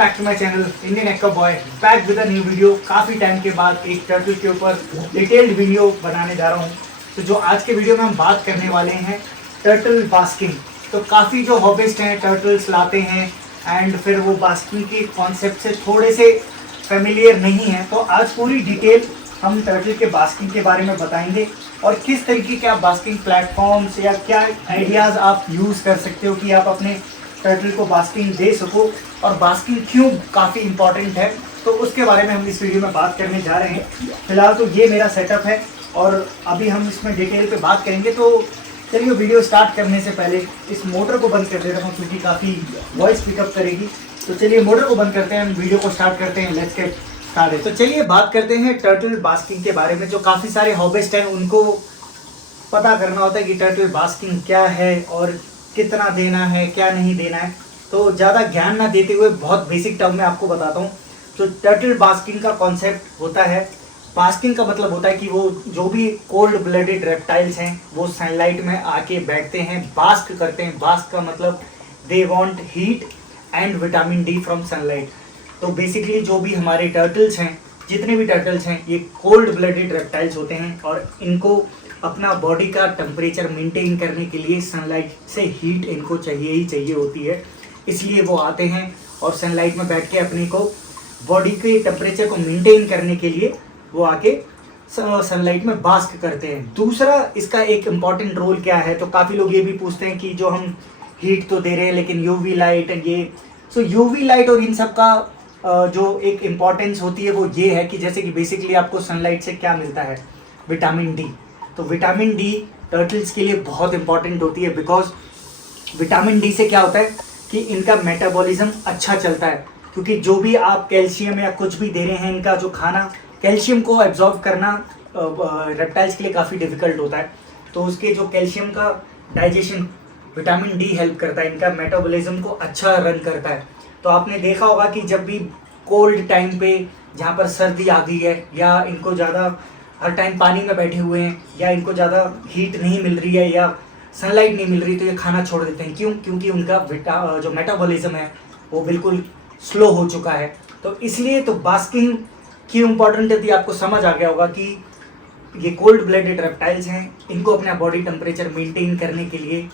Back to my channel Indian aqua boy, back with a new video. काफ़ी time के बाद एक turtle के ऊपर डिटेल्ड वीडियो बनाने जा रहा हूँ। तो जो आज के वीडियो में हम बात करने वाले हैं टर्टल बास्किंग। तो काफ़ी जो हॉबिस्ट हैं टर्टल्स लाते हैं एंड फिर वो बास्किंग के कॉन्सेप्ट से थोड़े से फेमिलियर नहीं है। तो आज पूरी डिटेल हम टर्टल के बास्किंग के बारे में बताएंगे और किस तरीके के आप बास्किंग प्लेटफॉर्म्स या क्या आइडियाज़ आप यूज़ कर सकते हो कि आप अपने टर्टल को बास्किंग दे सको और बास्किंग क्यों काफ़ी इंपॉर्टेंट है, तो उसके बारे में हम इस वीडियो में बात करने जा रहे हैं। फिलहाल तो ये मेरा सेटअप है और अभी हम इसमें डिटेल पे बात करेंगे। तो चलिए वीडियो स्टार्ट करने से पहले इस मोटर को बंद कर देता हूँ क्योंकि काफ़ी वॉइस पिकअप करेगी। तो चलिए मोटर को बंद करते हैं, वीडियो को स्टार्ट करते हैं। Let's get started. तो चलिए बात करते हैं टर्टल बास्किंग के बारे में। जो काफ़ी सारे हॉबिस्ट हैं उनको पता करना होता है कि टर्टल बास्किंग क्या है और कितना देना है क्या नहीं देना है। तो ज़्यादा ज्ञान ना देते हुए बहुत बेसिक टर्म में आपको बताता हूँ। तो टर्टल बास्किंग का कॉन्सेप्ट होता है, बास्किंग का मतलब होता है कि वो जो भी कोल्ड ब्लडेड रेप्टाइल्स हैं वो सनलाइट में आके बैठते हैं, बास्क करते हैं। बास्क का मतलब they want heat and vitamin D from sunlight. तो बेसिकली जो भी हमारे टर्टल्स हैं, जितने भी टर्टल्स हैं, ये कोल्ड ब्लडेड रेप्टाइल्स होते हैं और इनको अपना बॉडी का टेम्परेचर मेंटेन करने के लिए सनलाइट से हीट इनको चाहिए ही चाहिए होती है। इसलिए वो आते हैं और सनलाइट में बैठ के अपने को बॉडी के टेम्परेचर को मेंटेन करने के लिए वो आके सनलाइट में बास्क करते हैं। दूसरा इसका एक इम्पॉर्टेंट रोल क्या है, तो काफ़ी लोग ये भी पूछते हैं कि जो हम हीट तो दे रहे हैं लेकिन यूवी लाइट ये, सो यूवी लाइट और इन सब का जो एक इम्पॉर्टेंस होती है वो ये है कि जैसे कि बेसिकली आपको सनलाइट से क्या मिलता है, विटामिन डी। तो विटामिन डी टर्टल्स के लिए बहुत इंपॉर्टेंट होती है बिकॉज विटामिन डी से क्या होता है कि इनका मेटाबॉलिज्म अच्छा चलता है। क्योंकि जो भी आप कैल्शियम या कुछ भी दे रहे हैं, इनका जो खाना कैल्शियम को एब्जॉर्ब करना रेप्टाइल्स के लिए काफ़ी डिफिकल्ट होता है। तो उसके जो कैल्शियम का डाइजेशन विटामिन डी हेल्प करता है, इनका मेटाबॉलिज्म को अच्छा रन करता है। तो आपने देखा होगा कि जब भी कोल्ड टाइम पे जहाँ पर सर्दी आ गई है या इनको ज़्यादा हर टाइम पानी में बैठे हुए हैं या इनको ज़्यादा हीट नहीं मिल रही है या सनलाइट नहीं मिल रही, तो ये खाना छोड़ देते हैं। क्यों? क्योंकि उनका जो मेटाबॉलिज्म है वो बिल्कुल स्लो हो चुका है। तो इसलिए तो बास्किंग क्यों इम्पॉर्टेंट है आपको समझ आ गया होगा कि ये कोल्ड ब्लडेड रेप्टाइल्स हैं, इनको अपना बॉडी टेम्परेचर मेंटेन करने के लिए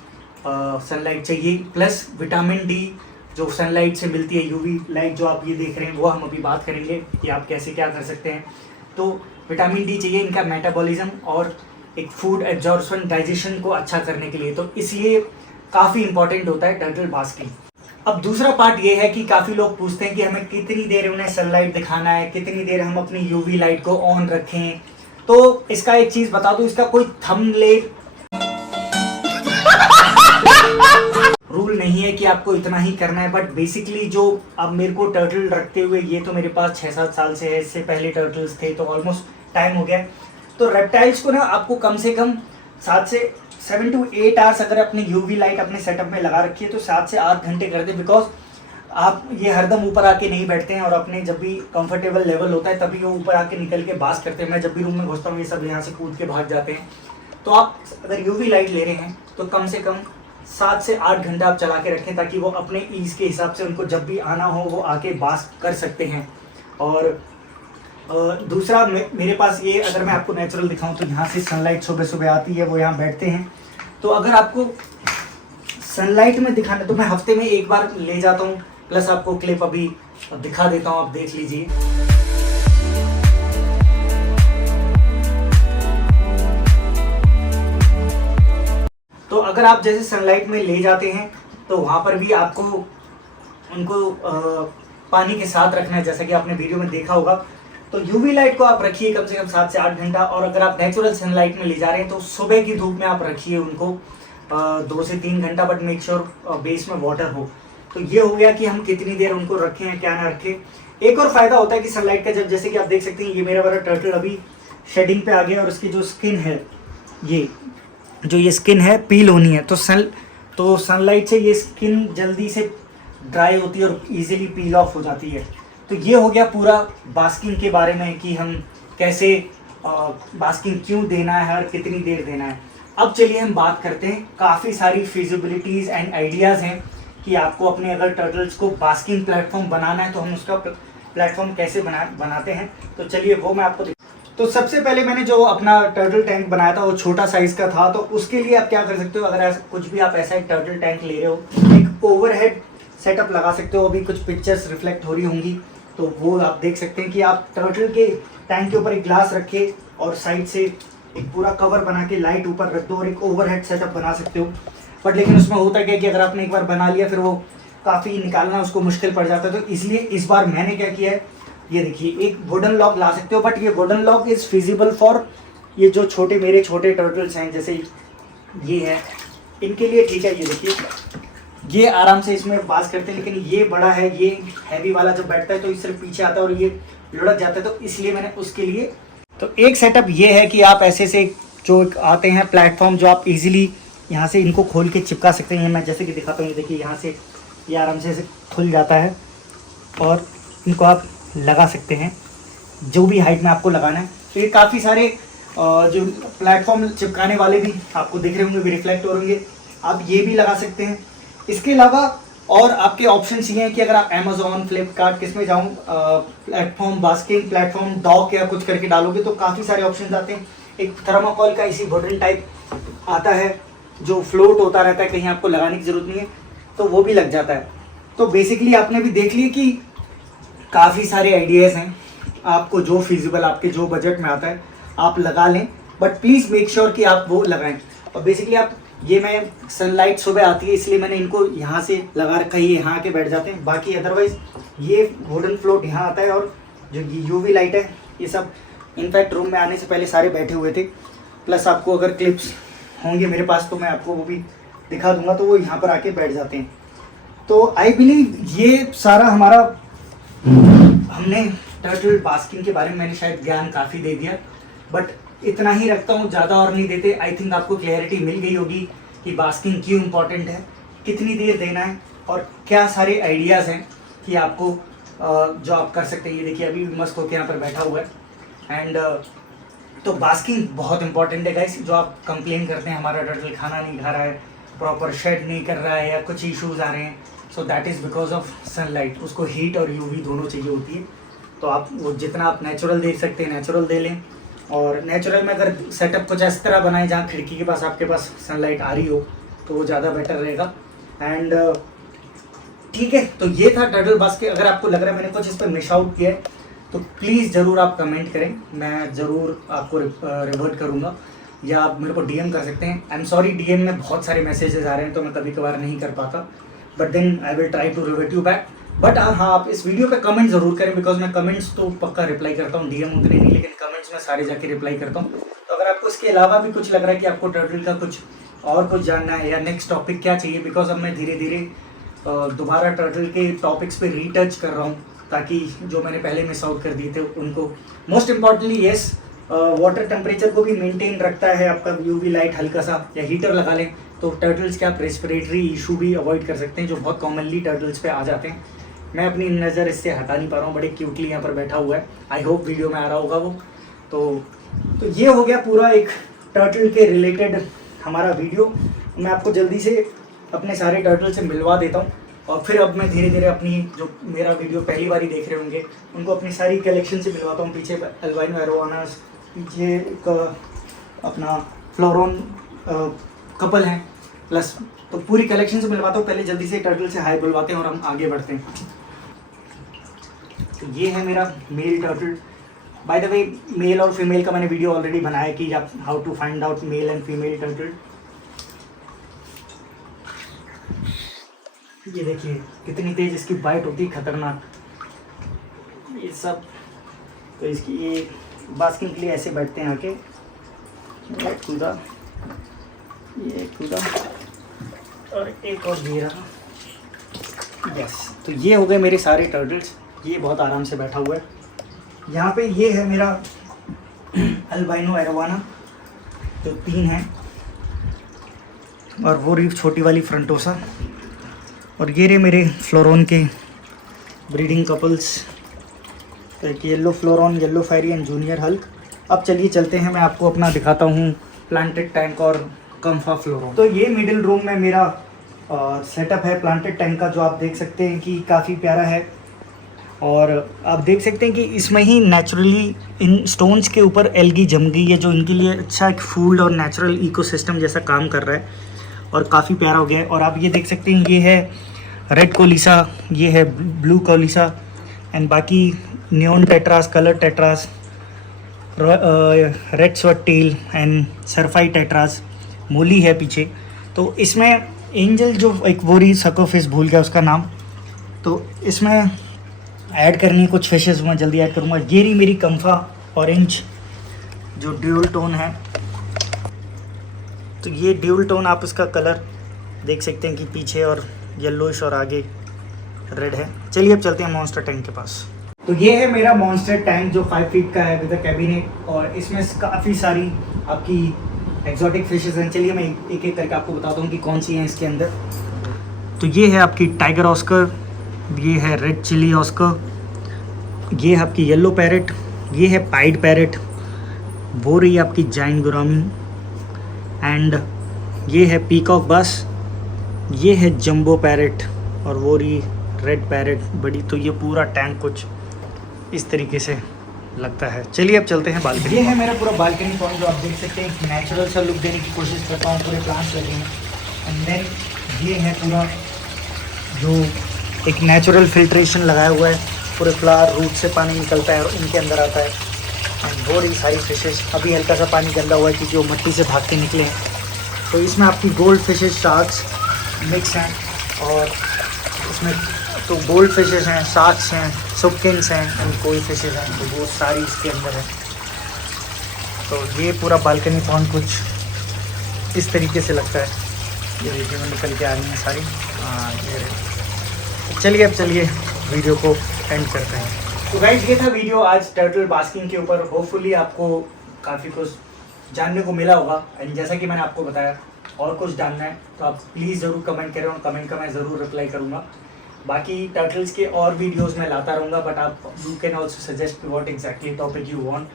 सनलाइट चाहिए, प्लस विटामिन डी जो सनलाइट से मिलती है, यूवी लाइट जो आप ये देख रहे हैं, वो हम अभी बात करेंगे कि आप कैसे क्या कर सकते हैं। तो विटामिन डी चाहिए इनका मेटाबॉलिज्म और एक फूड एब्जॉर्प्शन डाइजेशन को अच्छा करने के लिए। तो इसलिए काफ़ी इंपॉर्टेंट होता है टर्टल बास्किंग। अब दूसरा पार्ट ये है कि काफ़ी लोग पूछते हैं कि हमें कितनी देर उन्हें सनलाइट दिखाना है, कितनी देर हम अपनी यूवी लाइट को ऑन रखें। तो इसका एक चीज़ बता दूँ, इसका कोई थंबनेल रूल नहीं है कि आपको इतना ही करना है। बट बेसिकली जो अब मेरे को टर्टल रखते हुए, ये तो मेरे पास 6-7 साल से है, इससे पहले टर्टल्स थे तो ऑलमोस्ट टाइम हो गया। तो रेप्टाइल्स को ना आपको कम से कम 7 to 8 आवर्स अगर अपने यूवी लाइट अपने सेटअप में लगा रखी है तो 7 से 8 घंटे कर दे। बिकॉज आप ये हरदम ऊपर आके नहीं बैठते हैं और अपने जब भी कंफर्टेबल लेवल होता है तभी वो ऊपर आके निकल के बास करते हैं। मैं जब भी रूम में घुसता हूँ ये सब यहाँ से कूद के भाग जाते हैं। तो आप अगर यूवी लाइट ले रहे हैं तो कम से कम 7 से 8 घंटा आप चला के रखें ताकि वो अपने ईज के हिसाब से उनको जब भी आना हो वो आके बास कर सकते हैं। और दूसरा मेरे पास ये, अगर मैं आपको नेचुरल दिखाऊं तो यहाँ से सनलाइट सुबह सुबह आती है, वो यहाँ बैठते हैं। तो अगर आपको सनलाइट में दिखाना तो मैं हफ्ते में एक बार ले जाता हूँ, प्लस आपको क्लिप अभी दिखा देता हूँ, आप देख लीजिए। तो अगर आप जैसे सनलाइट में ले जाते हैं तो वहाँ पर भी आपको उनको पानी के साथ रखना है, जैसा कि आपने वीडियो में देखा होगा। तो यूवी लाइट को आप रखिए कम से कम 7 से 8 घंटा। और अगर आप नेचुरल सनलाइट में ले जा रहे हैं तो सुबह की धूप में आप रखिए उनको 2 से 3 घंटा, बट मेक श्योर बेस में वाटर हो। तो ये हो गया कि हम कितनी देर उनको रखें या क्या ना रखें। एक और फायदा होता है कि सनलाइट का, जब जैसे कि आप देख सकते हैं ये मेरा वाला टर्टल अभी शेडिंग पे आ गया और उसकी जो स्किन है, ये स्किन है पील होनी है। तो सनलाइट से ये स्किन जल्दी से ड्राई होती है और इजीली पील ऑफ हो जाती है। तो ये हो गया पूरा बास्किंग के बारे में कि हम कैसे बास्किंग क्यों देना है और कितनी देर देना है। अब चलिए हम बात करते हैं, काफ़ी सारी फिजिबिलिटीज़ एंड आइडियाज़ हैं कि आपको अपने अगर टर्टल्स को बास्किंग प्लेटफॉर्म बनाना है तो हम उसका प्लेटफॉर्म कैसे बनाते हैं। तो चलिए वो मैं आपको तो सबसे पहले मैंने जो अपना टर्टल टैंक बनाया था वो छोटा साइज का था। तो उसके लिए आप क्या कर सकते हो, अगर कुछ भी आप ऐसा एक टर्टल टैंक ले रहे हो, एक ओवरहेड सेटअप लगा सकते हो। अभी कुछ पिक्चर्स रिफ्लेक्ट हो रही होंगी तो वो आप देख सकते हैं कि आप टर्टल के टैंक के ऊपर एक ग्लास रखे और साइड से एक पूरा कवर बना के लाइट ऊपर रख दो और एक ओवरहेड सेटअप बना सकते हो। बट लेकिन उसमें होता क्या कि अगर आपने एक बार बना लिया फिर वो काफ़ी निकालना उसको मुश्किल पड़ जाता है। तो इसलिए इस बार मैंने क्या किया है, ये देखिए एक वुडन लॉक ला सकते हो, बट ये wooden Lok is feasible for ये जो मेरे छोटे टर्टल्स हैं जैसे ये है, इनके लिए ठीक है। ये देखिए ये आराम से इसमें बास करते हैं, लेकिन ये बड़ा है, ये हैवी वाला जब बैठता है तो इस सिर्फ पीछे आता है और ये लुढ़क जाता है। तो इसलिए मैंने उसके लिए तो एक सेटअप ये है कि आप ऐसे से जो आते हैं प्लेटफॉर्म जो आप इजीली यहाँ से इनको खोल के चिपका सकते हैं। मैं जैसे कि दिखाता हूँ, ये देखिए यहाँ से ये आराम से खुल जाता है और इनको आप लगा सकते हैं जो भी हाइट में आपको लगाना है। तो ये काफ़ी सारे जो प्लेटफॉर्म चिपकाने वाले भी आपको दिख रहे होंगे, भी रिफ्लेक्ट हो होंगे, आप ये भी लगा सकते हैं। इसके अलावा और आपके ऑप्शंस ये हैं कि अगर आप अमेज़ॉन, फ्लिपकार्ट किस में जाऊँ प्लेटफॉर्म बास्किंग प्लेटफॉर्म डॉक या कुछ करके डालोगे तो काफ़ी सारे ऑप्शंस आते हैं। एक थर्माकोल का इसी वुडन टाइप आता है जो फ्लोट होता रहता है, कहीं आपको लगाने की ज़रूरत नहीं है, तो वो भी लग जाता है। तो बेसिकली आपने भी देख लिया कि काफ़ी सारे आइडियाज़ हैं, आपको जो फिजिबल आपके जो बजट में आता है आप लगा लें, बट प्लीज़ मेक श्योर कि आप वो लगाएं। और बेसिकली आप ये मैं सनलाइट सुबह आती है इसलिए मैंने इनको यहाँ से लगा रखा है, ये यहाँ आके बैठ जाते हैं। बाकी अदरवाइज़ ये वुडन फ्लोट यहाँ आता है और जो यूवी लाइट है ये सब इनफैक्ट रूम में आने से पहले सारे बैठे हुए थे। प्लस आपको अगर क्लिप्स होंगे मेरे पास तो मैं आपको वो भी दिखा दूंगा, तो वो यहाँ पर आके बैठ जाते हैं। तो आई बिलीव ये सारा हमारा हमने टर्टल बास्किंग के बारे में मैंने शायद ज्ञान काफ़ी दे दिया, बट इतना ही रखता हूँ, ज़्यादा और नहीं देते। आई थिंक आपको क्लैरिटी मिल गई होगी कि बास्किंग क्यों इम्पॉर्टेंट है, कितनी देर देना है और क्या सारे आइडियाज़ हैं कि आपको जो आप कर सकते हैं। ये देखिए अभी मस्त होकर यहाँ पर बैठा हुआ है। एंड तो बास्किंग बहुत इंपॉर्टेंट है गाइस। जो आप कंप्लेन करते हैं हमारा टर्टल खाना नहीं खा रहा है, प्रॉपर शेड नहीं कर रहा है या कुछ इश्यूज़ आ रहे हैं, so that is because of sunlight. उसको हीट और यूवी दोनों चाहिए होती है। तो आप वो जितना आप नेचुरल दे सकते हैं नेचुरल दे लें, और नेचुरल में अगर सेटअप कुछ इस तरह बनाए जहाँ खिड़की के पास आपके पास सनलाइट आ रही हो तो वो ज़्यादा बेटर रहेगा। एंड ठीक है, तो ये था टर्टल बास्केट। अगर आपको लग रहा है मैंने कुछ इस पर मिस आउट किया है तो प्लीज़ ज़रूर आप कमेंट करें, मैं ज़रूर आपको रिवर्ट करूँगा, या आप मेरे को डीएम कर सकते हैं। आई एम सॉरी, डीएम में बहुत सारे मैसेजेस आ रहे हैं तो मैं कभी कभार नहीं कर पाता, but then I will try to revert you back. But हाँ, आप इस वीडियो पे कमेंट ज़रूर करें, बिकॉज मैं कमेंट्स तो पक्का रिप्लाई करता हूँ, डीएम उतने नहीं, लेकिन कमेंट्स में सारे जाके रिप्लाई करता हूँ। तो अगर आपको इसके अलावा भी कुछ लग रहा है कि आपको टर्टल का कुछ और कुछ जानना है या नेक्स्ट टॉपिक क्या चाहिए, बिकॉज अब मैं धीरे धीरे दोबारा टर्टल के टॉपिक्स पे रीटच कर रहा हूँ, ताकि जो मैंने पहले मिस आउट कर दिए थे उनको। Most importantly yes, water temperature को भी मेंटेन रखता है आपका यूवी लाइट हल्का सा, या हीटर लगा लें तो टर्टल्स के आप रेस्पिरेटरी इशू भी अवॉइड कर सकते हैं जो बहुत कॉमनली टर्टल्स पे आ जाते हैं। मैं अपनी नज़र इससे हटा नहीं पा रहा हूँ, बड़े क्यूटली यहाँ पर बैठा हुआ है। आई होप वीडियो में आ रहा होगा वो। तो ये हो गया पूरा एक टर्टल के रिलेटेड हमारा वीडियो। मैं आपको जल्दी से अपने सारे टर्टल से मिलवा देता हूँ, और फिर अब मैं धीरे धीरे अपनी जो मेरा वीडियो पहली बार ही देख रहे होंगे उनको अपनी सारी कलेक्शन से मिलवाता हूँ। पीछे अल्बाइनो एरोवानास, पीछे एक अपना फ्लोरोन कपल हैं, प्लस तो पूरी कलेक्शन से मिलवाता हूँ। पहले जल्दी से टर्टल से हाई बुलवाते हैं और हम आगे बढ़ते हैं। तो ये है मेरा male turtle. By the way, male और फीमेल का मैंने वीडियो ऑलरेडी बनाया कि आप how to find out male and female turtle. ये देखिए कितनी तेज इसकी बाइट होती है, खतरनाक। ये सब तो इसकी ये बास्किंग के लिए ऐसे बैठते हैं आके, कूदा, ये कूदा और एक और दे रहा। यस, तो ये हो गए मेरे सारे टर्टल्स। ये बहुत आराम से बैठा हुआ है। यहाँ पे ये है मेरा अल्बाइनो एरोवाना, जो 3 है, और वो रही छोटी वाली फ्रंटोसा, और ये रहे मेरे फ्लोरोन के ब्रीडिंग कपल्स, एक yellow flowerhorn, yellow fairy and junior hulk. अब चलिए चलते हैं, मैं आपको अपना दिखाता हूँ प्लांटेड टैंक और कम्फा फ्लोरोन। तो ये मिडिल रूम में मेरा और सेटअप है प्लांटेड टैंक का, जो आप देख सकते हैं कि काफ़ी प्यारा है। और आप देख सकते हैं कि इसमें ही नेचुरली इन स्टोन्स के ऊपर एल्गी जम गई है, जो इनके लिए अच्छा एक फूड और नेचुरल इकोसिस्टम जैसा काम कर रहा है और काफ़ी प्यारा हो गया है। और आप ये देख सकते हैं, ये है रेड कोलिसा, ये है ब्लू कोलिसा एंड बाकी neon tetras, colour tetras, red swordtail and serpae tetras, molly है पीछे। तो इसमें एंजल जो एक वो रही सकोफिश, भूल गया उसका नाम, तो इसमें ऐड करनी है कुछ फिशेस, मैं जल्दी ऐड करूँगा। ये रही मेरी कंफा ऑरेंज जो ड्यूल टोन है, तो ये ड्यूल टोन आप इसका कलर देख सकते हैं कि पीछे और येलोइश और आगे रेड है। चलिए अब चलते हैं मॉन्स्टर टैंक के पास। तो ये है मेरा मॉन्स्टर टैंक जो 5 फीट का है विद द कैबिनेट, और इसमें काफ़ी सारी आपकी एक्जॉटिक फिशेस हैं। चलिए मैं एक एक करके आपको बताता हूँ कि कौन सी हैं इसके अंदर। तो ये है आपकी टाइगर ऑस्कर, ये है रेड चिली ऑस्कर, ये है आपकी येलो पैरेट, ये है पाइड पैरेट, वो रही आपकी जाइन गुरामी एंड ये है पीकॉक बस, ये है जंबो पैरेट और वो रही रेड पैरेट बड़ी। तो ये पूरा टैंक कुछ इस तरीके से लगता है। चलिए अब चलते हैं बालकनी। ये है मेरा पूरा बालकनी पॉइंट, जो आप देख सकते हैं नेचुरल सा लुक देने की कोशिश करता हूँ, पूरे प्लांट्स लगे हैं। एंड देन ये है पूरा जो एक नेचुरल फिल्ट्रेशन लगाया हुआ है, पूरे फ्लावर रूट से पानी निकलता है और इनके अंदर आता है। एंड वो रही सारी फिशेस, अभी हल्का सा पानी गंदा हुआ है क्योंकि वो मट्टी से भाग के निकले हैं। तो इसमें आपकी गोल्ड फिशेस, शार्क्स मिक्स हैं, और इसमें तो गोल्ड फिशेस हैं, शार्क्स हैं, सुक्किन्स हैं एंड कोई फिशेस हैं, तो वो सारी इसके अंदर है। तो ये पूरा बालकनी पॉइंट कुछ इस तरीके से लगता है। ये देखिए मैं निकल के आ रही हैं सारी। हाँ ये रहे। चलिए अब चलिए वीडियो को एंड करते हैं। तो गाइस ये था वीडियो आज टर्टल बास्किंग के ऊपर। होपफुली आपको काफ़ी कुछ जानने को मिला होगा। एंड जैसा कि मैंने आपको बताया, और कुछ जानना है तो आप प्लीज़ ज़रूर कमेंट करें, और कमेंट का मैं ज़रूर रिप्लाई करूँगा। बाकी टर्टल्स के और वीडियोस मैं लाता रहूँगा, बट आप you can also suggest what exactly topic you want,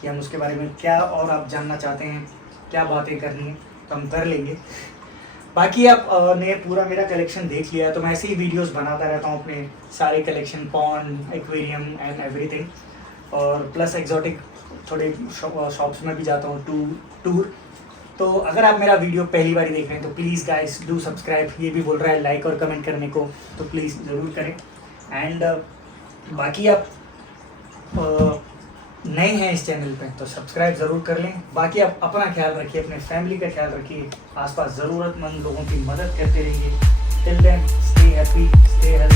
कि हम उसके बारे में क्या और आप जानना चाहते हैं, क्या बातें करनी है तो हम कर लेंगे। बाकी आप ने पूरा मेरा कलेक्शन देख लिया, तो मैं ऐसे ही वीडियोस बनाता रहता हूँ अपने सारे collection, pond, aquarium and everything, और प्लस एक्जॉटिक थोड़े शॉप्स में भी जाता हूँ टूर। तो अगर आप मेरा वीडियो पहली बार देख रहे हैं तो प्लीज़ गाइस डू सब्सक्राइब। ये भी बोल रहा है लाइक और कमेंट करने को, तो प्लीज़ ज़रूर करें। एंड बाकी आप नए हैं इस चैनल पे तो सब्सक्राइब ज़रूर कर लें। बाकी आप अपना ख्याल रखिए, अपने फैमिली का ख्याल रखिए, आसपास ज़रूरतमंद लोगों की मदद करते रहिए। Till then stay happy, stay healthy.